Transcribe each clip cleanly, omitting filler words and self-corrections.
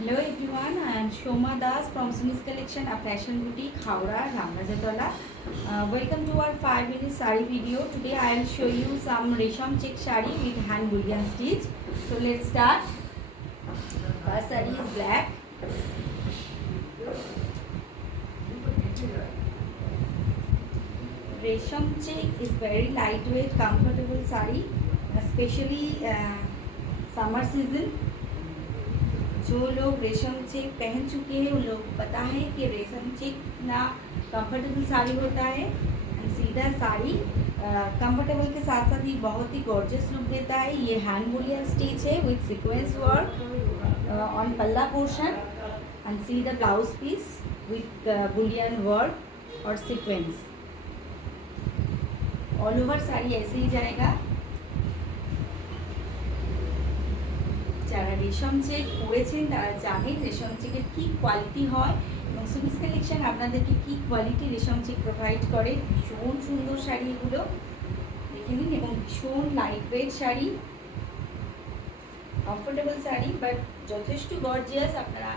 Hello everyone, I am Shoma Das from Sumis Collection, a fashion boutique, Howrah, Ramrajatola. Welcome to our 5-minute sari video. Today I will show you some resham check sari with hand bullion stitch. So let's start. First sari is black. Resham check is very lightweight, comfortable sari, especially summer season. जो लोग रेशम check पहन चुके हैं उन लोग को पता है कि रेशम चेक ना कंफर्टेबल साड़ी होता है। सीधा साड़ी कंफर्टेबल के साथ साथ ही बहुत ही गॉर्जियस लुक देता है। ये हैंड बुलियन स्टिच है विद सीक्वेंस वर्क ऑन पल्ला portion and see the blouse peace with Boolean work और सीक्वेंस। ऑल ओवर साड़ी ऐसे ही जाएगा। যারা রেশম চেক পরেছেন তারা জানেন রেশম চেকের কী কোয়ালিটি হয় এবং সুমিস কালেকশন আপনাদেরকে কী কোয়ালিটি রেশম চেক প্রোভাইড করে। ভীষণ সুন্দর শাড়ি এগুলো দেখে নিন এবং ভীষণ light weight sari, comfortable sari but যথেষ্ট গর্জিয়াস। আপনারা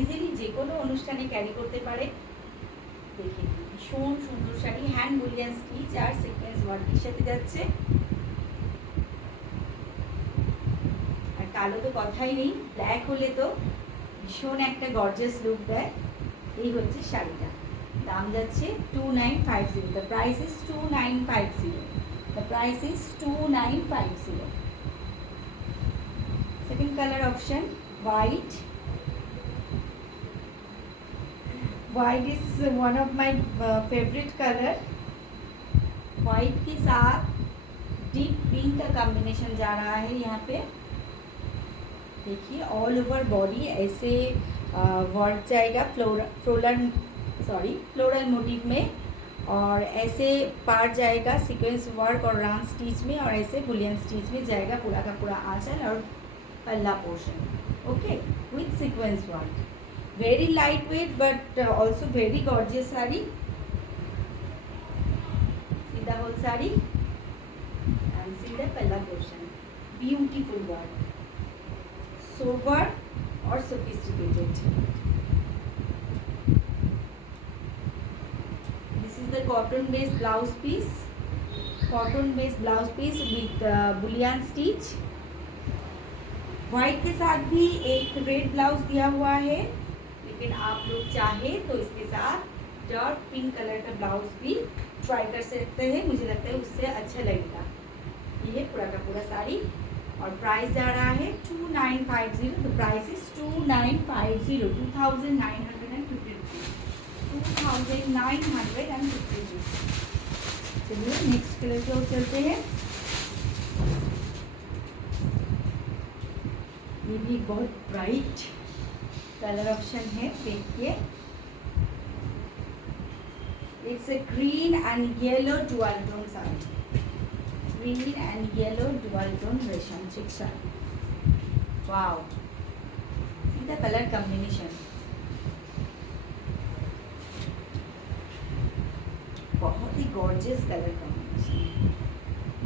ইজিলি যে কোনো অনুষ্ঠানে ক্যারি করতে পারে। দেখে নিন ভীষণ সুন্দর শাড়ি, হ্যান্ড বুলিয়ান স্টিচ আর সিকোয়েন্স ওয়ার্কের সাথে যাচ্ছে। কালো তো কথাই নেই, ব্ল্যাক হলে তো ভীষণ একটা গর্জিয়াস লুক দেয়। এই হচ্ছে শাড়িটা, দাম যাচ্ছে 2950। The price is 2950। The price is 2950। Second colour option white. White is one of my favourite colour. White के साथ डीप पिंक का कॉम्बिनेशन जा रहा है यहाँ पे। देखिए ऑल ओवर बॉडी ऐसे वर्क जाएगा फ्लोरल मोटिव में और ऐसे पार्ट जाएगा सीक्वेंस वर्क और राउंड स्टिच में और ऐसे बुलियन स्टिच में जाएगा पूरा का पूरा आंचल और पल्ला portion. Okay with sequence work. Very light weight but also very gorgeous sari. सीधा होल साड़ी एंड सीधा पल्ला पोर्शन। ब्यूटीफुल वर्क, सोबर और sophisticated. This is the cotton based blouse piece. Cotton based blouse piece with bullion stitch. White के साथ भी एक red blouse दिया हुआ है, लेकिन आप लोग चाहे तो इसके साथ डार्क पिंक कलर का ब्लाउज भी ट्राई कर सकते हैं। मुझे लगता है उससे अच्छा लगेगा। ये है पूरा का पूरा साड़ी और प्राइस जा रहा है 2950। The price is 2950, 2950 rupees. 2950 rupees. चलिए नेक्स्ट कलर की ओर चलते हैं। ये भी बहुत ब्राइट कलर ऑप्शन है, देखिए। It's a green and yellow dual tone sari. Green and yellow dual tone रेशम चिक sari. Wow, see the colour combination. बहुत ही गॉर्जियस कलर कॉम्बिनेशन।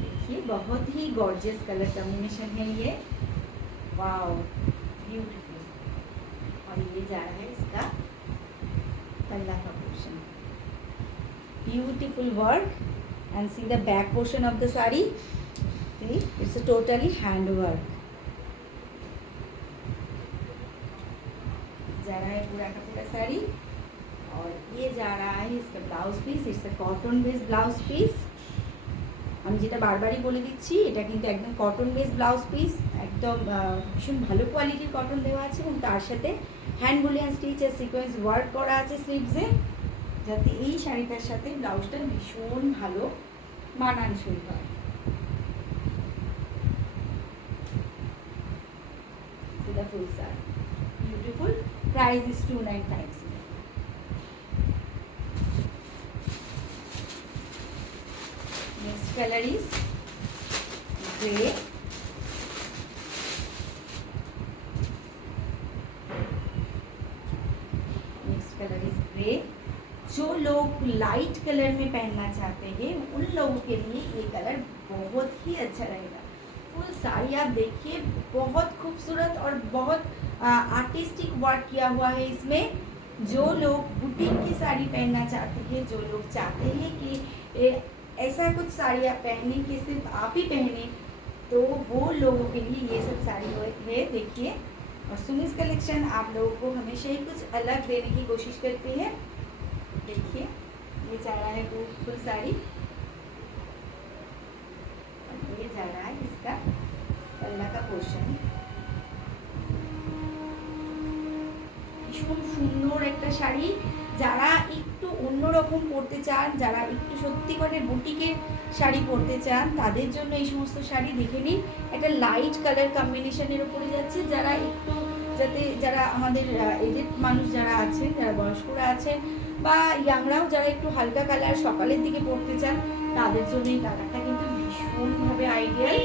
देखिए बहुत ही गॉर्जियस कलर कॉम्बिनेशन है ये। Wow beautiful. और ये जा रहा है इसका पल्ला का portion. Beautiful work and see the back portion of the sari. See, it's a totally hand work. जा रहा है पूरा का पूरा साड़ी और ये जा रहा है इसका blouse piece. It's a cotton based blouse piece. আমি যেটা বারবারই বলে দিচ্ছি, এটা কিন্তু একদম কটন বেসড ব্লাউজ পিস। একদম ভীষণ ভালো কোয়ালিটির কটন দেওয়া আছে এবং তার সাথে হ্যান্ড বুলিয়ান স্টিচ আর সিকোয়েন্স ওয়ার্ক করা আছে স্লিভসে, যাতে এই শাড়িটার সাথে ব্লাউজটা ভীষণ ভালো মানানসই হয়। The full set, beautiful. Price is 2950. Next color is grey. Next color is grey. जो लोग लाइट कलर में पहनना चाहते हैं उन लोगों के लिए ये कलर बहुत ही अच्छा रहेगा। फुल साड़ी आप देखिए बहुत खूबसूरत और बहुत आर्टिस्टिक वर्क किया हुआ है इसमें। जो लोग बुटीक की साड़ी पहनना चाहते हैं, जो लोग चाहते हैं कि ऐसा कुछ साड़ी आप पहने कि सिर्फ आप ही पहने, तो वो लोगों के लिए ये सब साड़ी है। देखिए, और सुमिस कलेक्शन आप लोगों को हमेशा ही कुछ अलग देने की कोशिश करती है। देखिए, ये जा रहा है वो फुल साड़ी, और ये जा रहा है इसका पल्ला का पोर्शन। ভীষণ সুন্দর একটা শাড়ি। যারা একটু অন্যরকম পরতে চান, যারা একটু সত্যিকারের বুটিকের শাড়ি পরতে চান, তাদের জন্য এই সমস্ত শাড়ি দেখে নিন। একটা লাইট কালার কম্বিনেশনের উপরে যাচ্ছে। যারা একটু যারা আমাদের এজেড মানুষ যারা আছেন, যারা বয়স্করা আছেন, বা ইয়াংরাও যারা একটু হালকা কালার সকালের দিকে পরতে চান, তাদের জন্য এই কালারটা কিন্তু ভীষণভাবে আইডিয়াল।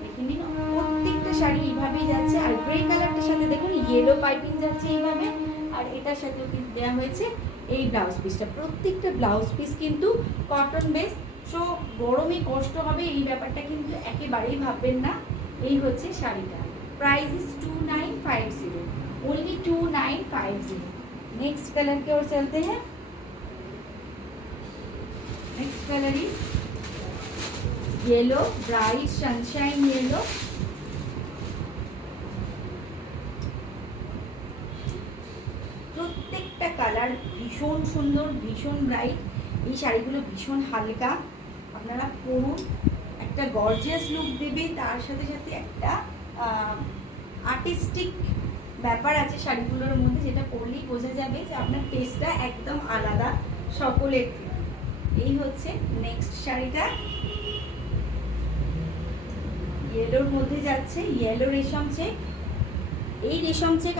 দেখে নিন, প্রত্যেকটা শাড়ি এইভাবেই যাচ্ছে। আর গ্রে কালারটার সাথে দেখুন ইয়েলো পাইপিং যাচ্ছে এইভাবে, আর এটার সাথেও কিন্তু দেওয়া হয়েছে এই ব্লাউজ পিসটা। প্রত্যেকটা ব্লাউজ পিস কিন্তু কটন বেস, সো গরমে কষ্ট হবে এই ব্যাপারটা কিন্তু একেবারেই ভাববেন না। এই হচ্ছে শাড়িটা। Price is 2950, only 2950। Next colour की ओर चलते हैं। Next colour is yellow, bright sunshine yellow. প্রত্যেকটা কালার ভীষণ সুন্দর, ভীষণ ব্রাইট। এই শাড়িগুলো ভীষণ হালকা, আপনারা পরুন, একটা গর্জিয়াস লুক দেবে, তার সাথে সাথে একটা আর্টিস্টিক ব্যাপার আছে শাড়িগুলোর মধ্যে, যেটা পরলেই বোঝা যাবে যে আপনার টেস্টটা একদম আলাদা সকলের থেকে। এই হচ্ছে নেক্সট শাড়িটা, ইয়েলোর মধ্যে যাচ্ছে, ইয়েলো রেশম চেক। এই রেশম চেক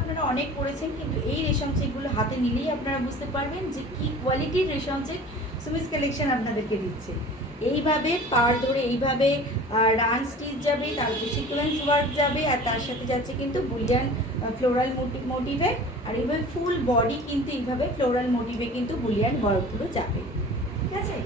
আপনারা অনেক পরেছেন, কিন্তু এই রেশম চেকগুলো হাতে নিলেই আপনারা বুঝতে পারবেন যে কি কোয়ালিটির রেশম চেক সুমিস কালেকশন আপনাদেরকে দিচ্ছে। এইভাবে পার ধরে এইভাবে রান স্টিচ যাবে, তারপর সিকোয়েন্স ওয়ার্ক যাবে, আর তার সাথে যাচ্ছে কিন্তু বুলিয়ান ফ্লোরাল মোটিভে, আর এইভাবে ফুল বডি কিন্তু এইভাবে ফ্লোরাল মোটিভে কিন্তু বুলিয়ান ওয়ার্কগুলো যাবে। ঠিক আছে,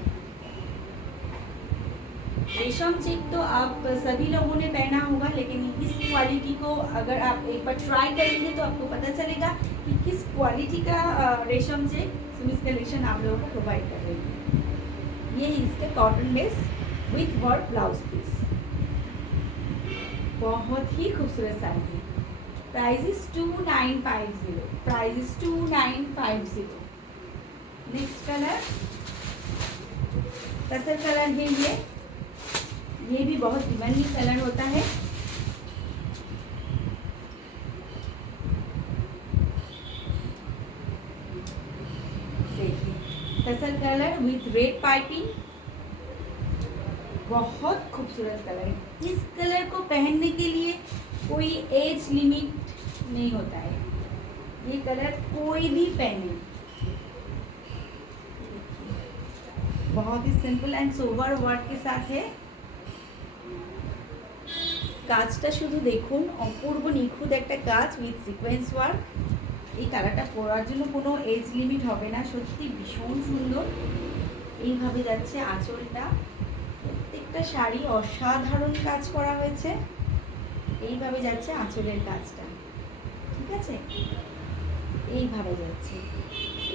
रेशम चेक तो आप सभी लोगों ने पहना होगा, लेकिन इस क्वालिटी को अगर आप एक बार ट्राई करेंगे तो आपको पता चलेगा कि किस क्वालिटी का रेशम चेक सुमिस कलेक्शन आप लोगों को प्रोवाइड कर रही है। ये है इसके cotton base with work blouse piece, बहुत ही खूबसूरत साड़ी है। Price is 2950, price is 2950। Next colour tussar colour है, ये भी बहुत डिमांडिंग कलर होता है। देखिए, tussar colour with red piping, बहुत खूबसूरत कलर है। इस कलर को पहनने के लिए कोई एज लिमिट नहीं होता है, ये कलर कोई भी पहने। बहुत ही सिंपल एंड सोबर वर्क के साथ है। কাজটা শুধু দেখুন, অপূর্ব নিখুঁত একটা কাজ উইথ সিকোয়েন্স ওয়ার্ক। এই কালারটা পরার জন্য কোনো এজ লিমিট হবে না, সত্যি ভীষণ সুন্দর। এইভাবে যাচ্ছে আঁচলটা, প্রত্যেকটা শাড়ি অসাধারণ কাজ করা হয়েছে। এইভাবে যাচ্ছে আঁচলের কাজটা, ঠিক আছে, এইভাবে যাচ্ছে।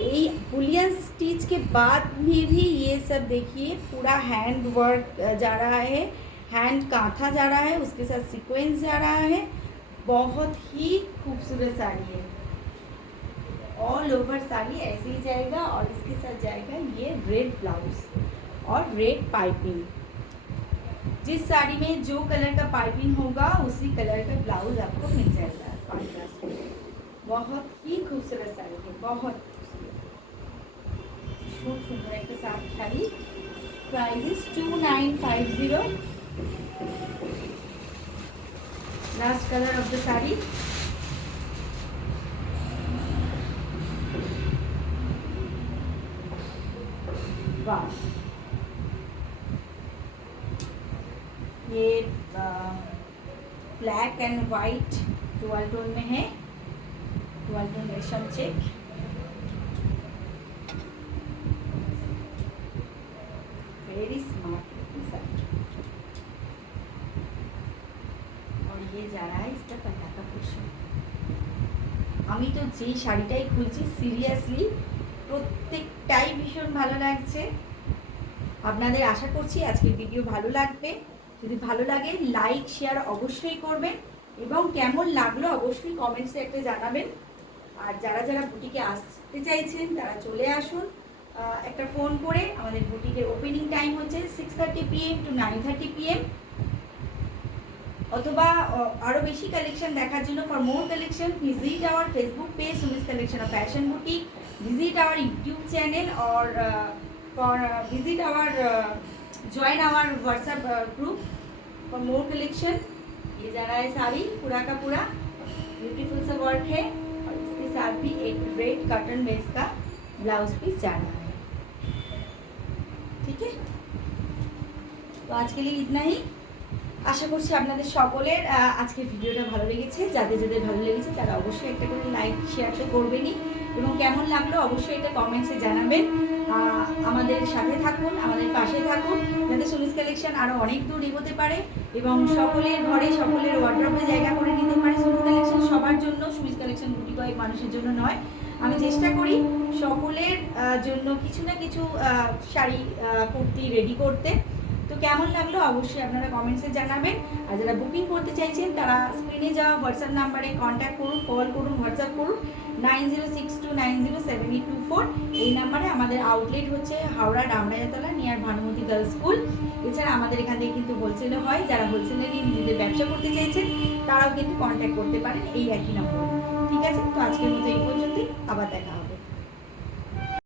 এই बुलियन स्टिच के बाद में भी ये सब देखिए पूरा हैंड वर्क जा रहा है, हैंड कांथा जा रहा है, उसके साथ सीक्वेंस जा रहा है। बहुत ही खूबसूरत साड़ी है, ऑल ओवर साड़ी ऐसे ही जाएगा, और इसके साथ जाएगा ये रेड ब्लाउज और रेड पाइपिंग। जिस साड़ी में जो कलर का पाइपिंग होगा उसी कलर का ब्लाउज आपको मिल जाएगा कॉन्ट्रास्ट में। बहुत ही खूबसूरत साड़ी है, बहुत सुंदर एक sari. Price is 2950। Last colour of the sari, वाह, ये black and white dual tone में है, डुअल टोन रेशम चेक। Very smart sari. और ये जा रहा है इसका पहला का पोर्शन। আমি তো যেই শাড়িটাই খুলছি সিরিয়াসলি প্রত্যেকটাই ভীষণ ভালো লাগছে। আপনাদের আশা করছি আজকের ভিডিও ভালো লাগবে। যদি ভালো লাগে লাইক শেয়ার অবশ্যই করবেন এবং কেমন লাগলো অবশ্যই কমেন্টসে একটা জানাবেন। আর যারা যারা বুটিকে আসতে চাইছেন তারা চলে আসুন একটা ফোন করে। আমাদের বুটিকের ওপেনিং টাইম হচ্ছে 6:30 PM to 9:30 PM। অথবা আরও বেশি কালেকশন দেখার জন্য for more collection visit our Facebook page Sumi's collection of fashion boutique, visit our YouTube channel और for visit our join our WhatsApp group for more collection. ये जा रहा है साड़ी पूरा का पूरा ब्यूटीफुल सा वर्क है और इसके साथ भी एक रेड कॉटन बेस का ब्लाउज पीस जा रहा है। ठीक है, तो आज के लिए इतना ही। আশা করছি আপনাদের সকলের আজকের ভিডিওটা ভালো লেগেছে। যাদের যাদের ভালো লেগেছে তারা অবশ্যই একটা করে লাইক শেয়ার তো করবেনই এবং কেমন লাগলো অবশ্যই এটা কমেন্টসে জানাবেন। আমাদের সাথে থাকুন, আমাদের পাশে থাকুন, যাতে সুমিস কালেকশন আরও অনেক দূর এগোতে পারে এবং সকলের ঘরে সকলের ওয়ার্ড্রপে জায়গা করে নিতে পারে। সুমিস কালেকশন সবার জন্য, সুমিস কালেকশন গুটি কয়েক মানুষের জন্য নয়। আমি চেষ্টা করি সকলের জন্য কিছু না কিছু শাড়ি কুর্তি রেডি করতে। তো কেমন লাগলো অবশ্যই আপনারা কমেন্টসে জানাবেন। আর যারা বুকিং করতে চাইছেন তারা স্ক্রিনে যাওয়া হোয়াটসঅ্যাপ নাম্বারে কন্ট্যাক্ট করুন, কল করুন, হোয়াটসঅ্যাপ করুন 9062907824। এই নাম্বারে। আমাদের আউটলেট হচ্ছে Howrah Ramrajatala near Bhanumati girls school. এছাড়া আমাদের এখান থেকে কিন্তু হোলসেলও হয়। যারা হোলসেলে নিয়ে নিজেদের ব্যবসা করতে চাইছেন তারাও কিন্তু কন্ট্যাক্ট করতে পারেন এই একই নম্বরে। ঠিক আছে, তো আজকের মতো এই পর্যন্তই, আবার দেখা হবে।